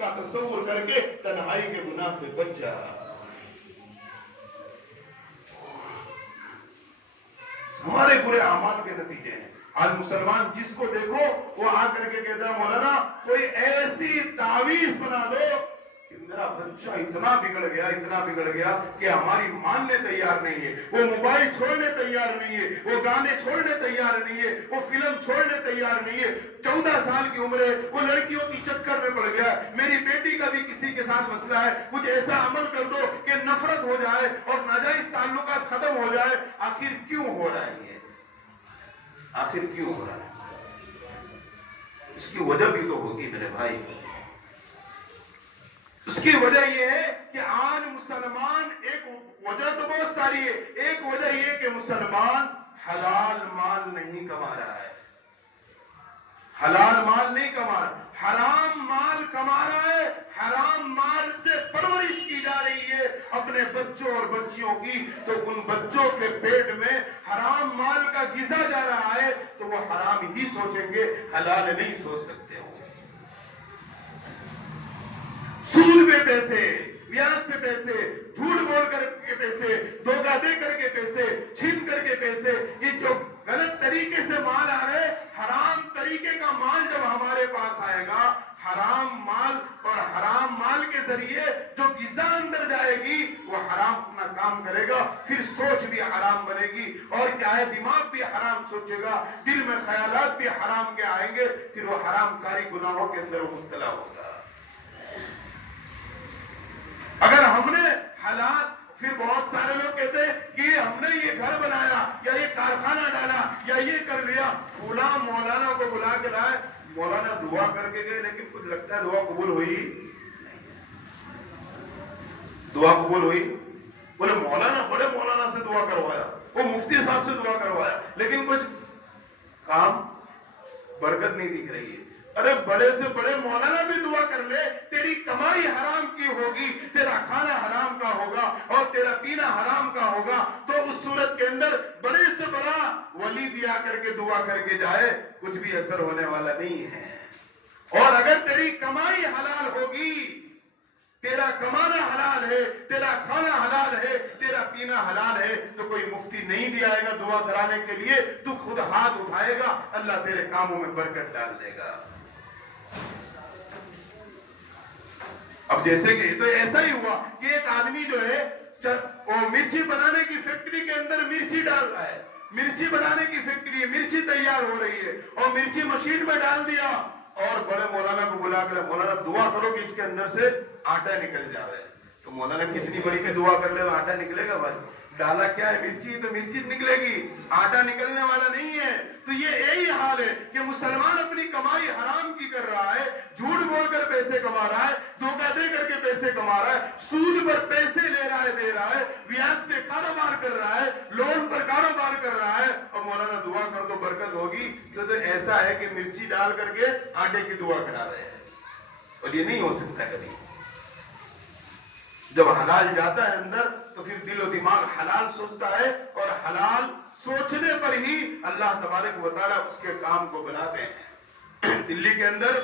کا تصور کر کے تنہائی کے گناہ سے بچ جا. ہمارے برے اعمال کے نتیجے ہیں. آج مسلمان جس کو دیکھو وہ آ کر کے کہتا ہے مولانا کوئی ایسی تعویذ بنا دو کہ میرا بچہ اتنا بگڑ گیا کہ ہماری ماننے تیار نہیں ہے، وہ موبائل چھوڑنے تیار نہیں ہے، وہ گانے چھوڑنے تیار نہیں ہے، وہ فلم چھوڑنے تیار نہیں ہے. 14 سال کی عمر ہے، وہ لڑکیوں کی چکر میں پڑ گیا. میری بیٹی کا بھی کسی کے ساتھ مسئلہ ہے، کچھ ایسا عمل کر دو کہ نفرت ہو جائے اور ناجائز تعلقات ختم ہو جائے. آخر کیوں ہو رہا ہے یہ؟ آخر کیوں ہو رہا ہے؟ اس کی وجہ بھی تو ہوگی میرے بھائی. اس کی وجہ یہ ہے کہ آج مسلمان، ایک وجہ تو بہت ساری ہے، ایک وجہ یہ کہ مسلمان حلال مال نہیں کما رہا ہے. حلال مال نہیں کما رہا، حرام مال کما رہا ہے. حرام مال سے پرورش کی جا رہی ہے اپنے بچوں اور بچیوں کی، تو ان بچوں کے پیٹ میں حرام مال کا غذا جا رہا ہے تو وہ حرام ہی سوچیں گے، حلال نہیں سوچ سکتے ہو. سود پہ پیسے، بیاج پہ پیسے، جھوٹ بول کر کے پیسے، دھوکہ دے کر کے پیسے، چھین کر کے پیسے، یہ جو غلط طریقے سے مال آ رہے، حرام طریقے کا مال جب ہمارے پاس آئے گا، حرام مال اور حرام مال کے ذریعے جو غذا اندر جائے گی وہ حرام اپنا کام کرے گا. پھر سوچ بھی حرام بنے گی، اور کیا ہے، دماغ بھی حرام سوچے گا، دل میں خیالات بھی حرام کے آئیں گے، پھر وہ حرام کاری گناہوں کے اندر مبتلا ہوگا. اگر ہم نے حالات، پھر بہت سارے لوگ کہتے ہیں کہ ہم نے یہ گھر بنایا یا یہ کارخانہ ڈالا یا یہ کر لیا، فلاں مولانا کو بلا کے لائے، مولانا دعا کر کے گئے لیکن کچھ لگتا ہے دعا قبول ہوئی؟ دعا قبول ہوئی؟ بولے مولانا، بڑے مولانا سے دعا کروایا، وہ مفتی صاحب سے دعا کروایا، لیکن کچھ کام برکت نہیں دکھ رہی ہے. ارے بڑے سے بڑے مولانا بھی دعا کر لے، تیری کمائی حرام کی ہوگی، تیرا کھانا حرام کا ہوگا اور تیرا پینا حرام کا ہوگا، تو اس صورت کے اندر بڑے سے بڑا ولی بھی آ کر کے دعا کر کے جائے، کچھ بھی اثر ہونے والا نہیں ہے. اور اگر تیری کمائی حلال ہوگی، تیرا کمانا حلال ہے، تیرا کھانا حلال ہے، تیرا پینا حلال ہے، تو کوئی مفتی نہیں بھی آئے گا دعا کرانے کے لیے، تو خود ہاتھ اٹھائے گا، اللہ تیرے کاموں میں برکت ڈال دے گا. اب جیسے کہ تو ایسا ہی ہوا کہ ایک آدمی جو ہے مرچی بنانے کی فیکٹری کے اندر مرچی ڈال رہا ہے، مرچی بنانے کی فیکٹری ہے، مرچی تیار ہو رہی ہے اور مرچی مشین میں ڈال دیا، اور بڑے مولانا کو بلا کر مولانا دعا کرو کہ اس کے اندر سے آٹا نکل جائے. تو مولانا کتنی بڑی کہ دعا کر لے تو آٹا نکلے گا بھائی؟ ڈالا کیا ہے مرچی، تو مرچی نکلے گی، آٹا نکلنے والا نہیں ہے. تو یہ یہی حال ہے کہ مسلمان اپنی کمائی حرام کی کر رہا ہے، جھوٹ بول کر پیسے کما رہا ہے، دھوکہ دے کر کے پیسے کما رہا ہے، سود پر پیسے لے رہا ہے، دے رہا ہے، بیاج پہ کاروبار کر رہا ہے، لون پر کاروبار کر رہا ہے، اور مولانا دعا کر دو برکت ہوگی. تو ایسا ہے کہ مرچی ڈال کر کے آٹے کی دعا کرا رہے ہیں، اور یہ نہیں ہو سکتا کبھی. جب حلال جاتا ہے اندر تو پھر دل و دماغ حلال سوچتا ہے، اور حلال سوچنے پر ہی اللہ تبارک و تعالیٰ اس کے کام کو بناتے ہیں. دلی کے اندر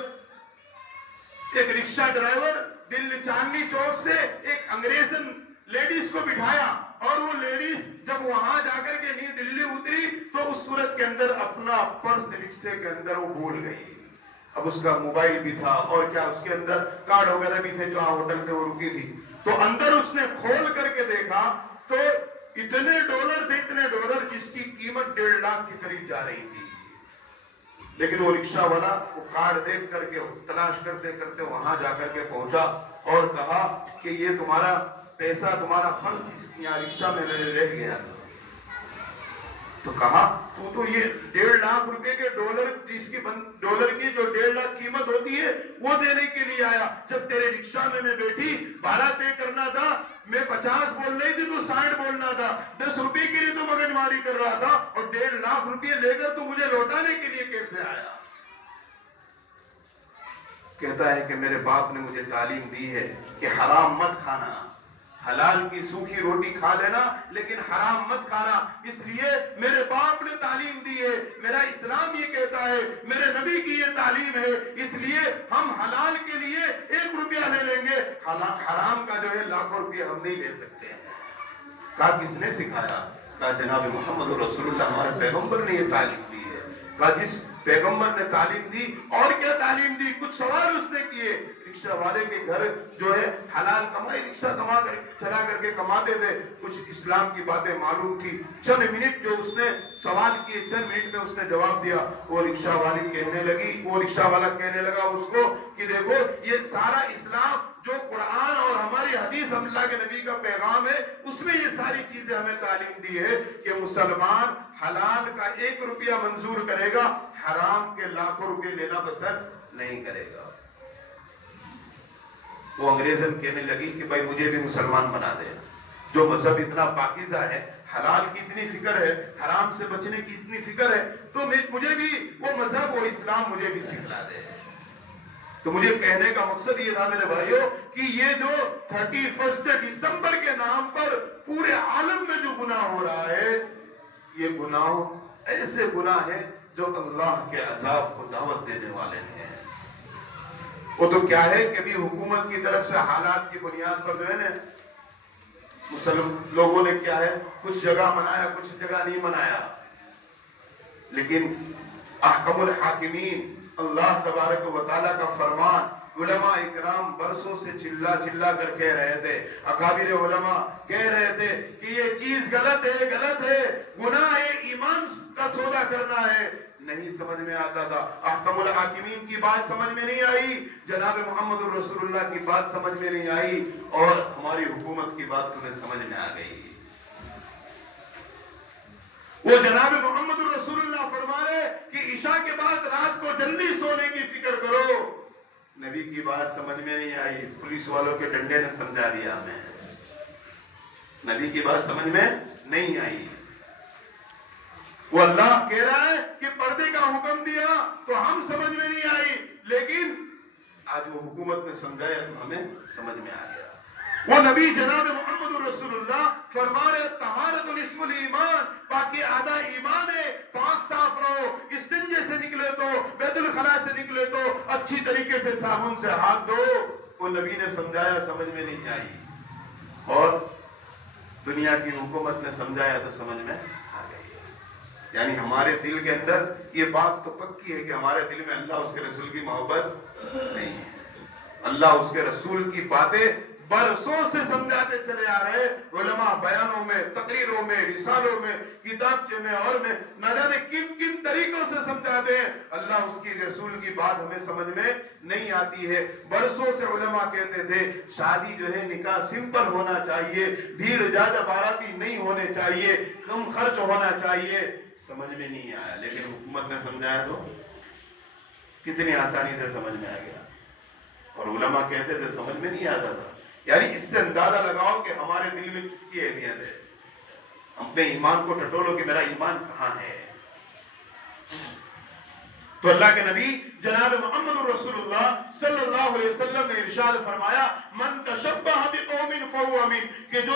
ایک رکشہ ڈرائیور دلی چاندنی چوک سے ایک انگریزن لیڈیز کو بٹھایا، اور وہ لیڈیز جب وہاں جا کر کے نیو دلی اتری تو اس صورت کے اندر اپنا پرس رکشے کے اندر وہ بھول گئی. اب اس کا موبائل بھی تھا اور کیا اس کے اندر کارڈ وغیرہ بھی تھے جو ہوٹل پہ وہ رکی تھی. تو اندر اس نے کھول کر کے دیکھا تو اتنے ڈالر تھے، اتنے ڈالر جس کی قیمت 1.5 لاکھ کے قریب جا رہی تھی. لیکن وہ رکشہ والا وہ کارڈ دیکھ کر کے تلاش کرتے کرتے وہاں جا کر کے پہنچا اور کہا کہ یہ تمہارا پیسہ، تمہارا فرض یہاں رکشہ میں رہ گیا. تو کہا تو یہ 1.5 لاکھ روپے کے ڈالر، جس کی ڈالر کی جو 1.5 لاکھ قیمت ہوتی ہے وہ دینے کے لیے آیا. جب تیرے رکشہ میں بیٹھی، بھاڑا طے کرنا تھا، میں 50 بول رہی تھی تو 60 بولنا تھا، 10 روپے کے لیے تو مگن ماری کر رہا تھا، اور 1.5 لاکھ روپے لے کر تو مجھے لوٹانے کے لیے کیسے آیا؟ کہتا ہے کہ میرے باپ نے مجھے تعلیم دی ہے کہ حرام مت کھانا، حلال کی سوکھی روٹی کھا لینا لیکن حرام مت کھانا. اس لیے میرے باپ نے تعلیم دی ہے, میرا اسلام یہ کہتا ہے, میرے نبی کی یہ تعلیم ہے, اس لیے ہم حلال کے لیے 1 روپیہ لے لیں گے, حرام کا جو ہے لاکھوں روپیہ ہم نہیں لے سکتے. کہا کس نے سکھایا؟ کہا جناب محمد رسول اللہ ہمارے پیغمبر نے یہ تعلیم دی ہے. کہا جس پیغمبر نے تعلیم دی اور کیا تعلیم دی؟ کچھ سوال اس نے کیے. رکشہ والے کے گھر جو ہے حلال کمائی رکشہ چلا کر کے کماتے تھے, کچھ اسلام کی باتیں معلوم کی, چند منٹ جو اس نے سوال کیے, چند منٹ میں اس نے جواب دیا. وہ رکشہ والی کہنے لگی, وہ رکشہ والا کہنے لگا اس کو کہ دیکھو یہ سارا اسلام جو قرآن اور ہماری حدیث اللہ کے نبی کا پیغام ہے اس میں یہ ساری چیزیں ہمیں تعلیم دی ہے کہ مسلمان حلال کا 1 روپیہ منظور کرے گا, حرام کے لاکھوں روپے لینا پسند نہیں کرے گا. وہ انگریزن کہنے لگی کہ بھائی مجھے بھی مسلمان بنا دے, جو مذہب اتنا پاکیزہ ہے, حلال کی اتنی فکر ہے, حرام سے بچنے کی اتنی فکر ہے, تو مجھے بھی وہ مذہب وہ اسلام مجھے بھی سکھلا دے. تو مجھے کہنے کا مقصد یہ تھا میرے بھائیوں کہ یہ جو 31 دسمبر کے نام پر پورے عالم میں جو گناہ ہو رہا ہے, یہ گناہ ایسے گناہ ہیں جو اللہ کے عذاب کو دعوت دینے والے ہیں. وہ تو کیا ہے کہ بھی حکومت کی طرف سے حالات کی بنیاد پر جو ہے نا مسلم لوگوں نے کیا ہے کچھ جگہ منایا کچھ جگہ نہیں منایا, لیکن احکم الحاکمین اللہ تبارک و تعالیٰ کا فرمان علماء اکرام برسوں سے چلا کر کہہ رہے تھے, اکابر علماء کہہ رہے تھے کہ یہ چیز غلط ہے, گناہ ہے, ایمان کا سودا کرنا ہے. نہیں سمجھ میں آتا تھا, احکم الحاکمین کی بات سمجھ میں نہیں آئی, جناب محمد رسول اللہ کی بات سمجھ میں نہیں آئی, اور ہماری حکومت کی بات تمہیں سمجھ میں آ گئی. وہ جناب محمد رسول اللہ فرما رہے کہ عشاء کے بعد رات کو جلدی سونے کی فکر کرو. نبی کی بات سمجھ میں نہیں آئی, پولیس والوں کے ڈنڈے نے سمجھا دیا ہمیں. نبی کی بات سمجھ میں نہیں آئی. وہ اللہ کہہ رہا ہے کہ پردے کا حکم دیا تو ہم سمجھ میں نہیں آئی, لیکن آج وہ حکومت نے سمجھایا تو ہمیں سمجھ میں آ گیا. وہ نبی جناب محمد رسول اللہ فرما رہے طہارت نصف الایمان, باقی آدھا ایمان ہے, پاک صاف رہو, استنجے سے نکلے تو بیت الخلاء سے نکلے تو اچھی طریقے سے صابن سے ہاتھ دھو. وہ نبی نے سمجھایا سمجھ میں نہیں آئی, اور دنیا کی حکومت نے سمجھایا تو سمجھ میں آ گئی. یعنی ہمارے دل کے اندر یہ بات تو پکی ہے کہ ہمارے دل میں اللہ اس کے رسول کی محبت نہیں ہے. اللہ اس کے رسول کی باتیں برسوں سے سمجھاتے چلے آ رہے, علماء بیانوں میں, تقریروں میں, رسالوں میں, کتابچے میں اور میں نہ جانے کن طریقوں سے سمجھاتے ہیں. اللہ اس کی رسول کی بات ہمیں سمجھ میں نہیں آتی ہے. برسوں سے علماء کہتے تھے شادی جو ہے نکاح سمپل ہونا چاہیے, بھیڑ زیادہ باراتی نہیں ہونے چاہیے, کم خرچ ہونا چاہیے. سمجھ میں نہیں آیا, لیکن حکومت نے سمجھایا تو کتنی آسانی سے سمجھ میں آ گیا, اور علماء کہتے تھے سمجھ میں نہیں آتا تھا. یعنی اس سے اندازہ لگاؤ کہ ہمارے دل میں کس کی اہمیت ہے. اپنے ایمان کو ٹٹولو کہ میرا ایمان کہاں ہے. تو اللہ کے نبی جناب محمد رسول اللہ صلی اللہ علیہ وسلم نے ارشاد فرمایا من تشبہ بقوم فہو من, کہ جو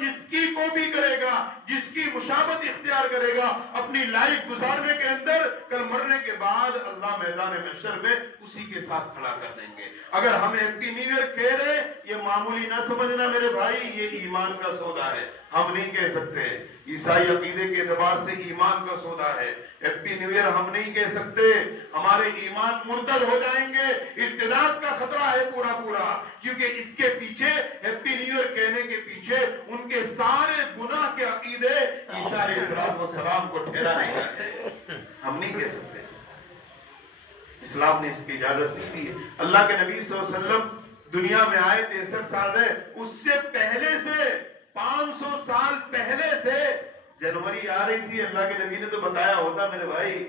جس کی کاپی کرے گا, جس کی مشابہت اختیار کرے گا اپنی لائف گزارنے کے اندر, کل مرنے کے بعد اللہ میدان محشر میں اسی کے ساتھ کھڑا کر دیں گے. اگر ہم ہیپی نیو ایئر کہہ رہے, یہ معمولی نہ سمجھنا میرے بھائی, یہ ایمان کا سودا ہے. ہم نہیں کہہ سکتے, عیسائی عقیدے کے اعتبار سے ایمان کا سودا ہے. ہیپی نیو ایئر ہم نہیں کہہ سکتے, ہمارے ایمان مرتد ہو جائیں گے, ارتداد کا خطرہ ہے پورا, کیونکہ اس کے پیچھے ہیپی نیو ایئر کہنے کے پیچھے ان کے سارے گناہ کے عقیدے عیسیٰ علیہ السلام کو ٹھہرا نہیں جاتے. ہم نہیں کہہ سکتے, اسلام نے اس کی اجازت نہیں دی. اللہ کے نبی صلی اللہ علیہ وسلم دنیا میں آئے 63 سال رہے, اس سے پہلے سے 500 سال پہلے سے جنوری آ رہی تھی. اللہ کے نبی نے تو بتایا ہوتا میرے بھائی.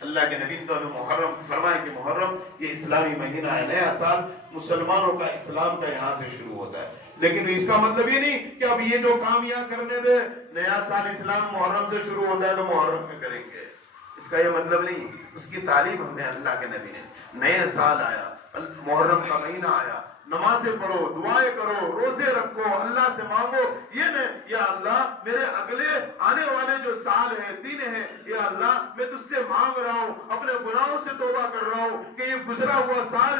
اللہ کے نبی تو ہمیں محرم فرمائے کہ محرم یہ اسلامی مہینہ ہے, نیا سال مسلمانوں کا اسلام کا یہاں سے شروع ہوتا ہے. لیکن اس کا مطلب یہ نہیں کہ اب یہ جو کام یہاں کرنے دے, نیا سال اسلام محرم سے شروع ہوتا ہے تو محرم میں کریں گے, اس کا یہ مطلب نہیں. اس کی تعلیم ہمیں اللہ کے نبی نے, نئے سال آیا, محرم کا مہینہ آیا, نمازیں پڑھو، دعائیں کرو، روزے رکھو، اللہ سے مانگو، یہ نہیں یا اللہ میرے اگلے آنے والے جو سال ہیں، دن ہیں، یا اللہ میں تجھ سے مانگ رہا ہوں، اپنے گناہوں سے توبہ کر رہا ہوں کہ یہ گزرا ہوا سال